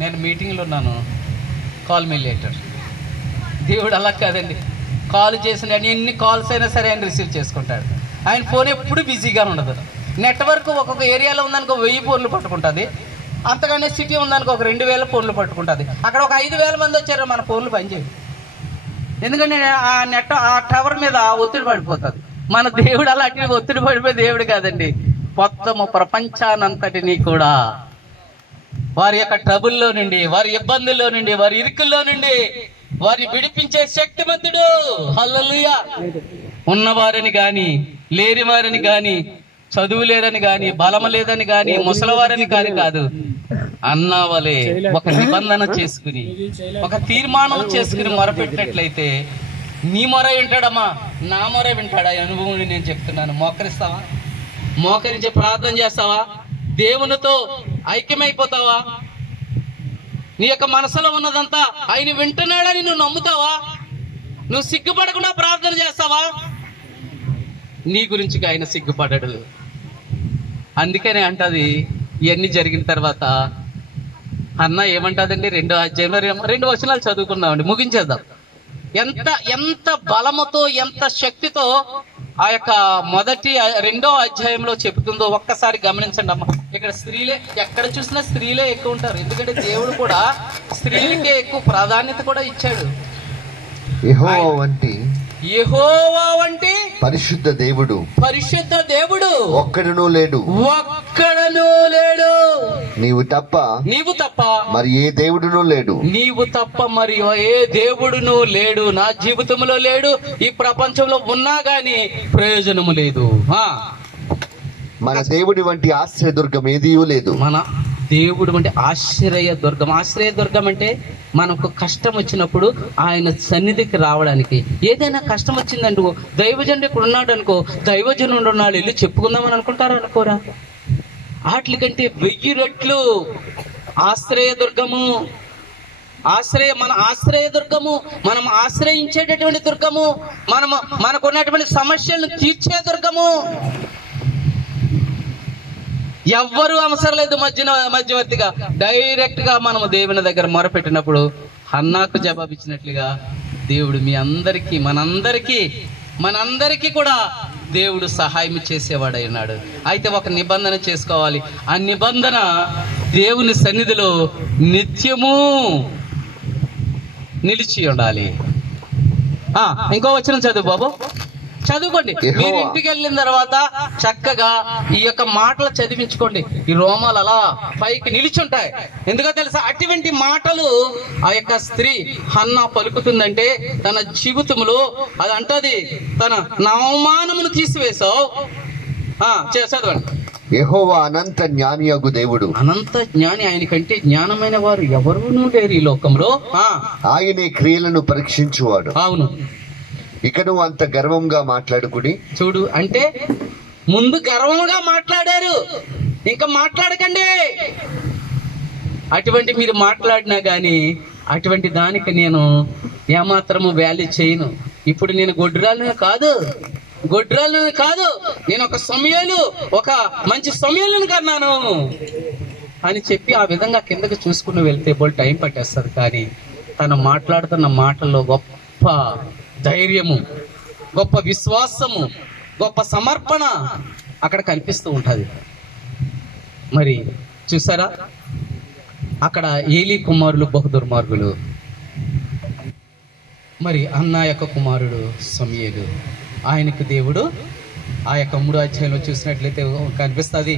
నేను మీటింగ్లో ఉన్నాను, కాల్ మీ లేటర్. దేవుడు అలా కాదండి, కాల్ చేసిన ఎన్ని కాల్స్ అయినా సరే ఆయన రిసీవ్ చేసుకుంటాడు. ఆయన ఫోన్ ఎప్పుడు బిజీగా ఉండదు. నెట్వర్క్ ఒక్కొక్క ఏరియాలో ఉందనుకో 1000 ఫోన్లు పట్టుకుంటుంది, అంతగానే సిటీ ఉందనుకో ఒక 2000 ఫోన్లు పట్టుకుంటుంది. అక్కడ ఒక 5000 మంది వచ్చారు, మన ఫోన్లు పనిచేయవు. ఎందుకంటే ఆ టవర్ మీద ఒత్తిడి పడిపోతుంది. మన దేవుడు అలాంటి ఒత్తిడి పడిపోయే దేవుడు కాదండి. మొత్తము ప్రపంచానంతటినీ కూడా వారి యొక్క ట్రబుల్లో నుండి, వారి ఇబ్బందుల్లో నుండి, వారి ఇరుకుల్లో నుండి వారిని విడిపించే శక్తిమంతుడు. హల్లెలూయా. ఉన్నవారిని గాని, లేని వారిని గాని, చదువు లేదని గాని, బలము లేదని గాని, ముసలివారని కాని కాదు, అన్నవలే ఒక నిబంధన చేసుకుని, ఒక తీర్మానం చేసుకుని మొరపెట్టినట్లయితే నీ మొర వింటాడమ్మా, నా మొర వింటాడా? అనుభవం నేను చెప్తున్నాను. మోకరిస్తావా? మోకరించి ప్రార్థన చేస్తావా? దేవునితో ఐక్యమైపోతావా? నీ యొక్క మనసులో ఉన్నదంతా ఆయన వింటున్నాడని నువ్వు నమ్ముతావా? నువ్వు సిగ్గుపడకుండా ప్రార్థన చేస్తావా? నీ గురించి ఆయన సిగ్గుపడడు. అందుకనే అంటది, ఇవన్నీ జరిగిన తర్వాత అన్న ఏమంటదండి, 2వ అధ్యాయంలో 2 వచనాలు చదువుకున్నామండి, ముగించేద్దాం. ఎంత బలముతో, ఎంత శక్తితో ఆ యొక్క 2వ అధ్యాయంలో చెబుతుందో ఒక్కసారి గమనించండి అమ్మ. ఇక్కడ స్త్రీలే, ఎక్కడ చూసినా స్త్రీలే ఎక్కువ ఉంటారు. ఎందుకంటే దేవుడు కూడా స్త్రీలకే ఎక్కువ ప్రాధాన్యత కూడా ఇచ్చాడు. యెహోవా వంటి పరిశుద్ధ దేవుడు ఒక్కడునూ లేడు. నీవు తప్ప మరి ఏ దేవుడునూ లేడు. నీవు తప్ప మరి ఏ దేవుడును లేడు. నా జీవితంలో లేడు, ఈ ప్రపంచంలో ఉన్నా గాని ప్రయోజనము లేదు. మన దేవుడి వంటి ఆశ్రయదుర్గం ఏదీ లేదు. మన దేవుడు వంటి ఆశ్రయదుర్గం. ఆశ్రయదుర్గం అంటే మనకు కష్టం వచ్చినప్పుడు ఆయన సన్నిధికి రావడానికి. ఏదైనా కష్టం వచ్చిందనుకో, దైవజనుడు ఇక్కడ ఉన్నాడు అనుకో, దైవజనుడు ఉన్నాడు, వెళ్ళి చెప్పుకుందామని అనుకుంటారా? అనుకోరా? వాటికంటే 1000 రెట్లు ఆశ్రయదుర్గము. మన ఆశ్రయదుర్గము, మనం ఆశ్రయించేటటువంటి దుర్గము, మనకున్నటువంటి సమస్యలను తీర్చే దుర్గము. ఎవ్వరూ అవసరం లేదు మధ్యవర్తిగా. డైరెక్ట్ గా మనము దేవుని దగ్గర మొరపెట్టినప్పుడు హన్నాకు జవాబిచ్చినట్లుగా దేవుడు మీ అందరికీ, మనందరికీ కూడా దేవుడు సహాయం చేసేవాడై ఉన్నాడు. అయితే ఒక నిబంధన చేసుకోవాలి. ఆ నిబంధన దేవుని సన్నిధిలో నిత్యము నిలిచి ఉండాలి. ఇంకో వచనం చదువు బాబు, చదువుకోండి. మీరు ఇంటికి వెళ్ళిన తర్వాత చక్కగా ఈ యొక్క మాటలు చదివించుకోండి. ఈ రోమాలు అలా పైకి నిలిచుంటాయి. ఎందుకో తెలుసా? అటువంటి మాటలు ఆ యొక్క స్త్రీ హన్నా పలుకుతుందంటే తన జీవితంలో అది అంటది, తన అవమానమును తీసివేశావు. చదవండి. యెహోవా అనంత జ్ఞానియగు దేవుడు. అనంత జ్ఞాని, ఆయన కంటే జ్ఞానమైన వారు ఎవరునూ లేరు ఈ లోకంలో. ఆయనే క్రియలను పరీక్షించువాడు. అవును. ఇక నువ్వు అంత గర్వంగా మాట్లాడుకుని చూడు, అంటే ముందు గర్వంగా మాట్లాడారు, ఇంకా మాట్లాడకండి. అటువంటి మీరు మాట్లాడినా గాని అటువంటి దానికి నేను ఏమాత్రము వాల్యూ చేయను. ఇప్పుడు నేను గొడ్రాలను కాదు, నేను ఒక మంచి సమయాలను కన్నాను అని చెప్పి ఆ విధంగా కిందకి చూసుకుని వెళ్తే బోల్ టైం పట్టేస్తుంది. కానీ తను మాట్లాడుతున్న మాటల్లో గొప్ప ధైర్యము, గొప్ప విశ్వాసము, గొప్ప సమర్పణ అక్కడ కనిపిస్తూ ఉంటుంది. మరి చూసారా, అక్కడ ఏలీ కుమారులు బహు దుర్మార్గులు. మరి అన్న యొక్క కుమారుడు సమూయేలు, ఆయనకు దేవుడు ఆ యొక్క 3వ అధ్యాయంలో చూసినట్లయితే కనిపిస్తుంది,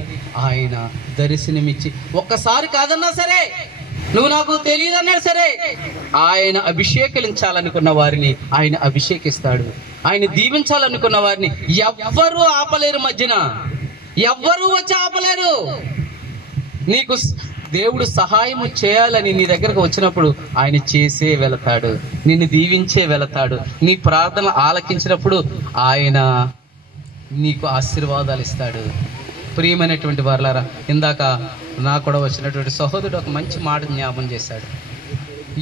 ఆయన దర్శనమిచ్చి ఒక్కసారి కాదన్నా సరే, నువ్వు నాకు తెలియదు అన్నాడు సరే, ఆయన అభిషేకించాలనుకున్న వారిని ఆయన అభిషేకిస్తాడు. ఆయన దీవించాలనుకున్న వారిని ఎవ్వరూ ఆపలేరు. మధ్యన ఎవ్వరూ వచ్చి ఆపలేరు. నీకు దేవుడు సహాయము చేయాలని నీ దగ్గరకు వచ్చినప్పుడు ఆయన చేసే వెళతాడు, నిన్ను దీవించే వెళతాడు. నీ ప్రార్థన ఆలకించినప్పుడు ఆయన నీకు ఆశీర్వాదాలు ఇస్తాడు. ప్రియమైనటువంటి వారలారా, ఇందాక నాకు కూడా వచ్చినటువంటి సహోదరుడు ఒక మంచి మాట జ్ఞాపం చేశాడు.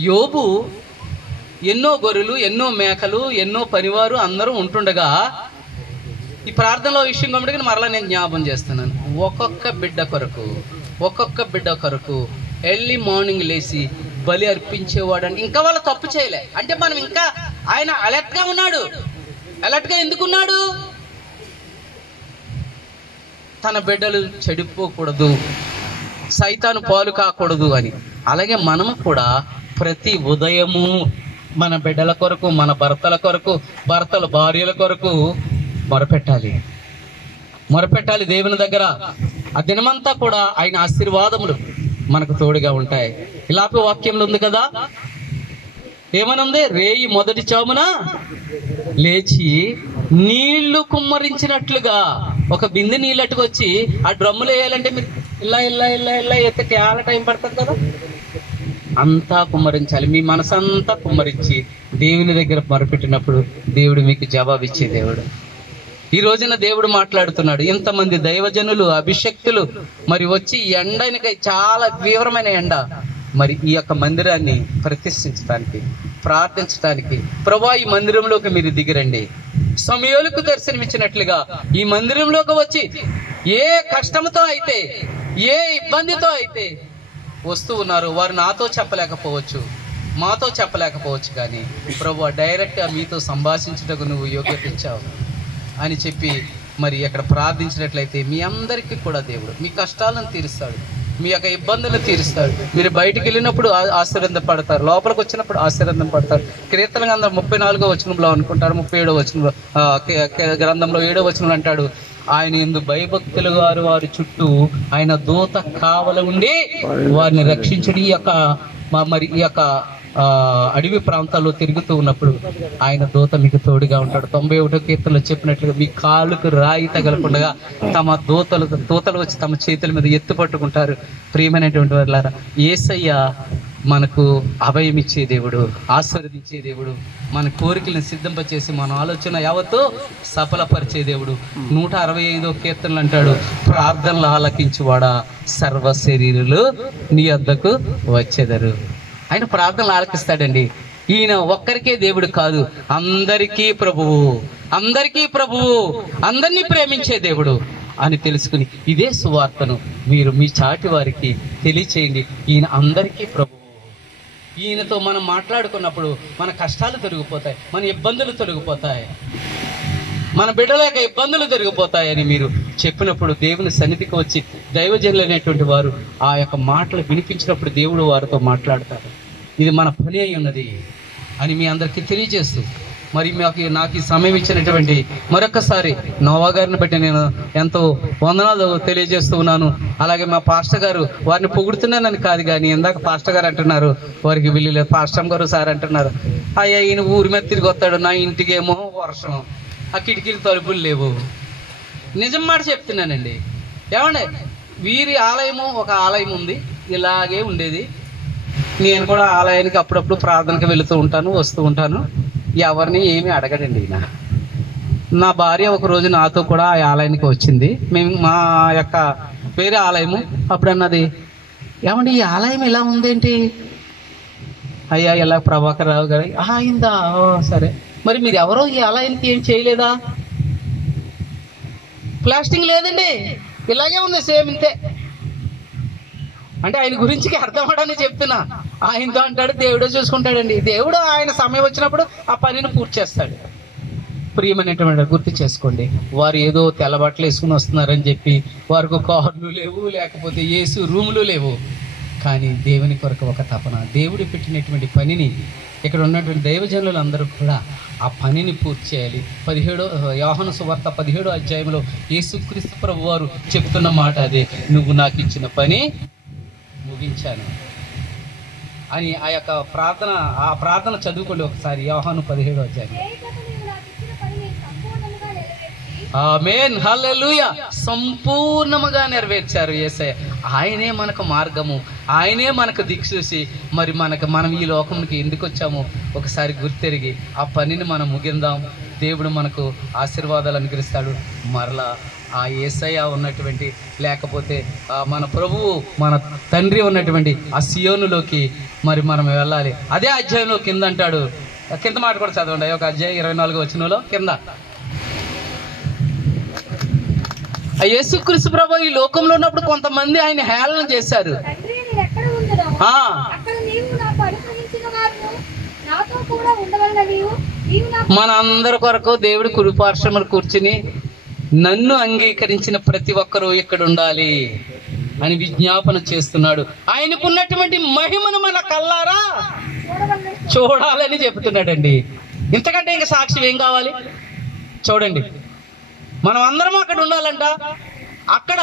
యోబు ఎన్నో గొర్రెలు, ఎన్నో మేకలు, ఎన్నో పనివారు అందరూ ఉంటుండగా, ఈ ప్రార్థనలో విషయం కాబట్టి మరలా నేను జ్ఞాపం చేస్తున్నాను, ఒక్కొక్క బిడ్డ కొరకు ఎర్లీ మార్నింగ్ లేచి బలి అర్పించేవాడు అని. ఇంకా వాళ్ళు తప్పు చేయలే అంటే మనం ఇంకా ఆయన అలర్ట్గా ఉన్నాడు. అలర్ట్గా ఎందుకున్నాడు? తన బిడ్డలు చెడిపోకూడదు, సైతాను పాలు కాకూడదు అని. అలాగే మనము కూడా ప్రతి ఉదయము మన బిడ్డల కొరకు, మన భర్తల కొరకు, భర్తల భార్యల కొరకు మొరపెట్టాలి దేవుని దగ్గర. ఆ దినమంతా కూడా ఆయన ఆశీర్వాదములు మనకు తోడుగా ఉంటాయి. ఇలాపి వాక్యంలో ఉంది కదా, ఏమనుంది? రేయి మొదటి చామున లేచి నీళ్లు కుమ్మరించినట్లుగా. ఒక బిందె నీళ్ళట్టుకు వచ్చి ఆ డ్రమ్ములు వేయాలంటే మీరు ఇలా ఎత్తే చాలా టైం పడుతుంది కదా. అంతా కుమ్మరించాలి. మీ మనసంతా కుమ్మరించి దేవుని దగ్గర మొరపెట్టినప్పుడు దేవుడు మీకు జవాబిచ్చే దేవుడు. ఈ రోజున దేవుడు మాట్లాడుతున్నాడు. ఇంతమంది దైవజనులు, అభిషక్తులు మరి వచ్చి ఎండనికి, చాలా తీవ్రమైన ఎండ, మరి ఈ యొక్క మందిరాన్ని ప్రతిష్ఠించడానికి, ప్రార్థించడానికి, ప్రభువా ఈ మందిరంలోకి మీరు దిగిరండి. సమయాలకు దర్శనమిచ్చినట్లుగా ఈ మందిరంలోకి వచ్చి ఏ కష్టంతో అయితే, ఏ ఇబ్బందితో అయితే వస్తూ ఉన్నారు, వారు నాతో చెప్పలేకపోవచ్చు, మాతో చెప్పలేకపోవచ్చు, కానీ ప్రభువా డైరెక్ట్గా మీతో సంభాషించుటకు నువ్వు యోగ్యత ఇచ్చావు అని చెప్పి మరి అక్కడ ప్రార్థించినట్లయితే మీ అందరికీ కూడా దేవుడు మీ కష్టాలను తీరుస్తాడు, మీ యొక్క ఇబ్బందులు తీరుస్తాడు. మీరు బయటికి వెళ్ళినప్పుడు ఆశీర్వాదపడతారు, లోపలికి వచ్చినప్పుడు ఆశీర్వాదపడతారు. కీర్తన గ్రంథం 34వ వచనంలో అనుకుంటారు, 37వ వచనంలో గ్రంథంలో 7వ వచనంలో అంటాడు, ఆయన యందు భయభక్తులు వారి చుట్టూ ఆయన దూత కావలి ఉండి వారిని రక్షించడం. ఈ యొక్క అడవి ప్రాంతాల్లో తిరుగుతూ ఉన్నప్పుడు ఆయన దూత మీకు తోడుగా ఉంటాడు. 91వ కీర్తనలో చెప్పినట్లుగా మీ కాళ్ళకు రాయి తగలకుండా తమ దూతలు వచ్చి తమ చేతుల మీద ఎత్తు పట్టుకుంటారు. ప్రియమైనటువంటి వారులారా, యేసయ్య మనకు అభయం ఇచ్చే దేవుడు, ఆశీర్వదించే దేవుడు, మన కోరికలను సిద్ధింపచేసి మన ఆలోచన యావత్తు సఫలపరిచే దేవుడు. 165వ కీర్తనలు అంటాడు, ప్రార్థనలు ఆలకించువాడా సర్వ శరీరులు నీ వద్దకు వచ్చెదరు. ఆయన ప్రార్థనలు ఆలకిస్తాడండి. ఈయన ఒక్కరికే దేవుడు కాదు, అందరికీ ప్రభువు, అందరినీ ప్రేమించే దేవుడు అని తెలుసుకుని ఇదే సువార్తను మీరు మీ చాటి వారికి తెలియచేయండి. ఈయన అందరికీ ప్రభువు. ఈయనతో మనం మాట్లాడుకున్నప్పుడు మన కష్టాలు తొలగిపోతాయి, మన ఇబ్బందులు తొలగిపోతాయి, మన బిడ్డల యొక్క ఇబ్బందులు జరిగిపోతాయని మీరు చెప్పినప్పుడు దేవుని సన్నిధికి వచ్చి దైవజనులు అనేటువంటి వారు ఆ యొక్క మాటలు వినిపించినప్పుడు దేవుడు వారితో మాట్లాడతారు. ఇది మన పని అయి ఉన్నది అని మీ అందరికీ తెలియజేస్తూ, మరి నాకు ఈ సమయం ఇచ్చినటువంటి మరొకసారి నోవా గారిని బట్టి నేను ఎంతో వందనాలు తెలియజేస్తూ ఉన్నాను. అలాగే మా పాస్టర్ గారు, వారిని పొగుడుతున్నానని కాదు కానీ ఇందాక పాస్టర్ గారు అంటున్నారు వారికి వీళ్ళు పాస్టర్ గారు సార్ అంటున్నారు, అయ్యా ఈయన ఊరి మీద తిరిగి వస్తాడు, నా ఇంటికేమో వర్షం, ఆ కిటికీలు తలుపులు లేవు. నిజం మాట చెప్తున్నానండి. ఏమండి, వీరి ఆలయము ఒక ఆలయం ఉంది, ఇలాగే ఉండేది. నేను కూడా ఆలయానికి అప్పుడప్పుడు ప్రార్థనకి వెళుతూ ఉంటాను, వస్తూ ఉంటాను. ఎవరిని ఏమీ అడగడండి ఈయన. నా భార్య ఒకరోజు నాతో కూడా ఆ ఆలయానికి వచ్చింది. మేము మా యొక్క వేరే ఆలయము అప్పుడు అన్నది, ఏమండి ఈ ఆలయం ఇలా ఉందేంటి? అయ్యా ఇలా ప్రభాకర్ రావు గారు అయిందా, సరే, మరి మీరు ఎవరో ఈ ఆలయానికి ఏం చేయలేదా? ప్లాస్టింగ్ లేదండి, ఇలాగే ఉంది, సేమ్ ఇంతే. అంటే ఆయన గురించి అర్థం అవడానికి చెప్తున్నా. ఆయనతో అంటాడు, దేవుడే చూసుకుంటాడండి. దేవుడు ఆయన సమయం వచ్చినప్పుడు ఆ పనిని పూర్తి చేస్తాడు. ప్రియమైనటువంటి గుర్తు చేసుకోండి, వారు ఏదో తెల్లబట్టలు వేసుకుని వస్తున్నారని చెప్పి వారికి కార్లు లేవు, లేకపోతే ఏసీ రూములు లేవు. కానీ దేవుని కొరకు ఒక తపన, దేవుడు పెట్టినటువంటి పనిని ఇక్కడ ఉన్నటువంటి దైవజనులు అందరూ కూడా ఆ పనిని పూర్తి చేయాలి. 17 యోహాను సువార్త 17వ అధ్యాయంలో యేసుక్రీస్తు ప్రభు వారు చెప్తున్న మాట అదే, నువ్వు నాకు ఇచ్చిన పని ముగించాను అని. ఆ ప్రార్థన చదువుకోండి ఒకసారి, యోహాను 17వ అధ్యాయం. ఆమేన్, హల్లెలూయా. సంపూర్ణముగా నెరవేర్చారు యేసయ్య. ఆయనే మనకు మార్గము, ఆయనే మనకు దిక్సూసి. మరి మనం ఈ లోకంకి ఎందుకు వచ్చామో ఒకసారి గుర్తెరిగి ఆ పనిని మనం ముగిందాం. దేవుడు మనకు ఆశీర్వాదాలు అనుగ్రహిస్తాడు. మరలా ఆ యేసయ్య ఉన్నటువంటి, లేకపోతే మన ప్రభువు మన తండ్రి ఉన్నటువంటి ఆ సియోనులోకి మరి మనం వెళ్ళాలి. అదే అధ్యాయంలో కింద అంటాడు, కింద మాట కూడా చదవండి, ఒక అధ్యాయం 24వ వచనంలో కింద, యేసుక్రీస్తు ప్రభు ఈ లోకంలో ఉన్నప్పుడు కొంతమంది ఆయన హేళన చేశారు. మన అందరి కొరకు దేవుడి కుడిపార్శ్వమున కూర్చుని నన్ను అంగీకరించిన ప్రతి ఒక్కరూ ఇక్కడ ఉండాలి అని విజ్ఞాపన చేస్తున్నాడు. ఆయనకున్నటువంటి మహిమను మన కల్లారా చూడాలని చెబుతున్నాడండి. ఇంతకంటే ఇంకా సాక్ష్యం ఏం కావాలి? చూడండి, మనం అందరం అక్కడ ఉండాలంట. అక్కడ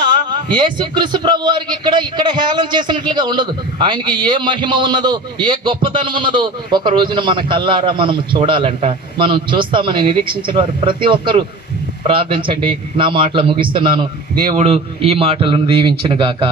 యేసుక్రీస్తు ప్రభు వారికి ఇక్కడ హేళన చేసినట్లుగా ఉండదు. ఆయనకి ఏ మహిమ ఉన్నదో, ఏ గొప్పతనం ఉన్నదో ఒక రోజున మన కల్లారా మనం చూడాలంట. మనం చూస్తామని నిరీక్షించిన వారు ప్రతి ఒక్కరూ ప్రార్థించండి. నా మాటలు ముగిస్తున్నాను. దేవుడు ఈ మాటలను దీవించును గాక.